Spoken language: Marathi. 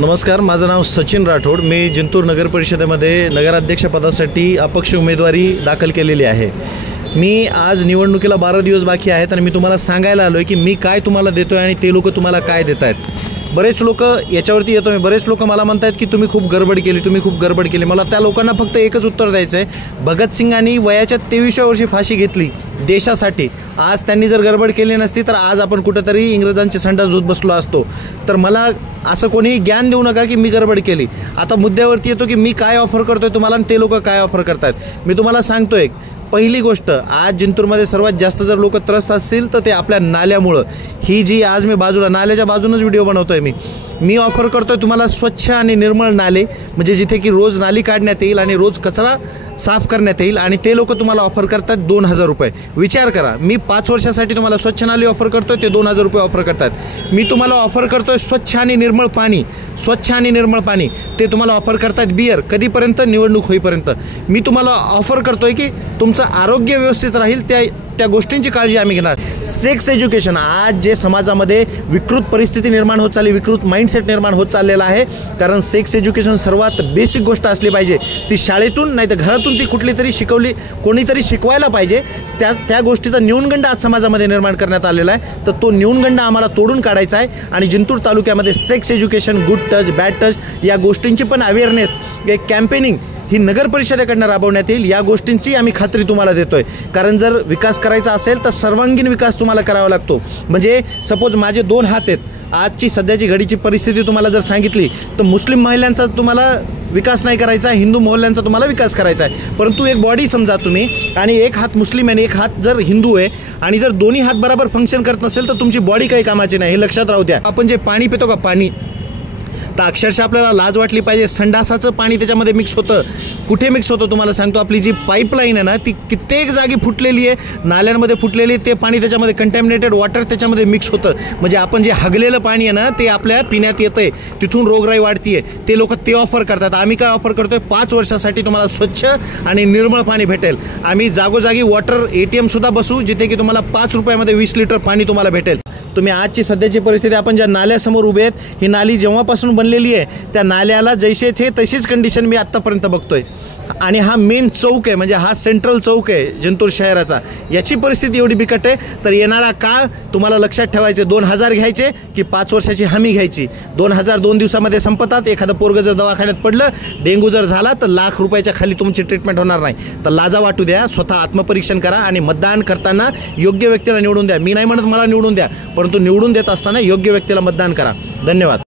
नमस्कार, माझं नाव सचिन राठोड। मी जिंतूर नगर परिषदेमध्ये नगराध्यक्षपदासाठी अपक्ष उमेदवारी दाखल केलेली आहे। मी आज निवडणुकीला 12 दिवस बाकी आहेत आणि मी तुम्हाला सांगायला आलो आहे की मी काय तुम्हाला देतोय आणि ते लोक तुम्हाला काय देत आहेत। बरेच लोक याच्यावरती येतो, बरेच लोक मला म्हणतात की तुम्ही खूप गडबड केली, तुम्ही खूप गडबड केली। मला त्या लोकांना फक्त एकच उत्तर द्यायचं आहे, भगतसिंगांनी वयाच्या 23व्या वर्षी फाशी घेतली देशासाठी। आज त्यांनी जर गडबड केली नसती तर आज आपण कुठेतरी इंग्रजांची संडास धुत बसलो असतो। तर मला असं कोणी ज्ञान देऊ नका की मी गडबड केली। आता मुद्द्यावरती येतो की मी काय ऑफर करतोय तुम्हाला आणि ते लोक काय ऑफर करतात। मी तुम्हाला सांगतोय, पहिली गोष्ट, आज जिंतूरमध्ये सर्वात जास्त जर लोक त्रस्त असतील तर ते आपल्या नाल्यामुळं। ही जी आज मी बाजूला नाल्याच्या बाजूनच व्हिडिओ बनवतोय मी ऑफर करतोय तुम्हाला स्वच्छ आणि निर्मळ नाले, म्हणजे जिथे की रोज नाली काढण्यात येईल आणि रोज कचरा साफ करण्यात येईल, आणि ते लोक तुम्हाला ऑफर करतात 2000 रुपये। विचार करा, मी 5 वर्षासाठी तुम्हाला स्वच्छ नाली ऑफर करतोय, ते 2000 रुपये ऑफर करतात। मी तुम्हाला ऑफर करतोय स्वच्छ आणि निर्मळ पाणी, स्वच्छ आणि निर्मळ पाणी, ते तुम्हाला ऑफर करतात बियर, कधीपर्यंत? निवडणूक होईपर्यंत। मी तुम्हाला ऑफर करतोय की तुमचं आरोग्य व्यवस्थित राहील, त्या गोष्टींची काळजी आम्ही घेणार। सेक्स एज्युकेशन, आज जे समाजामध्ये विकृत परिस्थिती निर्माण होत चालली, विकृत माइंडसेट निर्माण होत चाललेला आहे, कारण सेक्स एज्युकेशन सर्वात बेसिक गोष्ट असली पाहिजे। ती शाळेतून नाही तर घरातून ती कुठली तरी शिकवली, कोणीतरी शिकवायला पाहिजे। त्या गोष्टीचा न्यूनगंड आज समाजामध्ये निर्माण करण्यात आलेला आहे, तर तो न्यूनगंड आम्हाला तोडून काढायचा आहे। आणि जिंतूर तालुक्यामध्ये sex education, good touch, bad touch या गोष्टींची पण अवेअरनेस, एक कॅम्पेनिंग ही नगर परिषदेकडनं राबवण्यात येईल। या गोष्टींची आम्ही खात्री तुम्हाला देतोय, कारण जर विकास करायचा असेल तर सर्वांगीण विकास तुम्हाला करावा लागतो। म्हणजे सपोज माझे 2 हात आहेत, आजची सध्याची घडीची परिस्थिती तुम्हाला जर सांगितली तर मुस्लिम महिलांचा तुम्हाला विकास नाही करायचा, हिंदू मोहल्ल्यांचा तुम्हाला विकास करायचा आहे। परंतु एक बॉडी समजा तुम्ही, आणि एक हात मुस्लिम आहे आणि एक हात जर हिंदू आहे, आणि जर दोन्ही हात बरोबर फंक्शन करत नसेल तर तुमची बॉडी काही कामाची नाही, हे लक्षात राहू द्या। आपण जे पाणी पितो का, पाणी, तर अक्षरशः आपल्याला लाज वाटली पाहिजे, संडासाचं पाणी त्याच्यामध्ये मिक्स होतं। कुठे मिक्स होतं तुम्हाला सांगतो, आपली जी पाईपलाईन आहे ना ती कित्येक जागी फुटलेली आहे, नाल्यांमध्ये फुटलेली, ते पाणी त्याच्यामध्ये कंटॅमिनेटेड वॉटर त्याच्यामध्ये मिक्स होतं। म्हणजे आपण जे हगलेलं पाणी आहे ना ते आपल्या पिण्यात येतंय, तिथून रोगराई वाढतीये। ते लोक ते ऑफर करतात, आम्ही काय ऑफर करतोय, 5 वर्षासाठी तुम्हाला स्वच्छ आणि निर्मळ पाणी भेटेल। आम्ही जागोजागी वॉटर ATM सुद्धा बसू, जिथे की तुम्हाला 5 रुपयामध्ये 20 लिटर पाणी तुम्हाला भेटेल। तुम्ही आजची सध्याची परिस्थिती, आपण ज्या नाल्यासमोर उभे आहेत, ही नाली जेव्हापासून बनलेली आहे त्या नाल्याला जैसे थे तशीच कंडिशन मी आत्तापर्यंत बघतोय। आणि हा मेन चौक आहे, म्हणजे हा सेंट्रल चौक आहे जिंतूर शहराचा, याची परिस्थिती एवढी बिकट आहे। तर येणारा काळ तुम्हाला लक्षात ठेवायचे, 2000 घ्यायचे की 5 वर्षाची हमी घ्यायची। 2000 2 दिवसामध्ये संपतात। एखादं पोरगं जर दवाखान्यात पडलं, डेंग्यू जर झाला तर लाख रुपयाच्या खाली तुमची ट्रीटमेंट होणार नाही। तर लाजा वाटू द्या, स्वतः आत्मपरीक्षण करा आणि मतदान करताना योग्य व्यक्तीला निवडून द्या। मी नाही म्हणत मला निवडून द्या, परंतु निवडून देत असताना योग्य व्यक्तीला मतदान करा। धन्यवाद।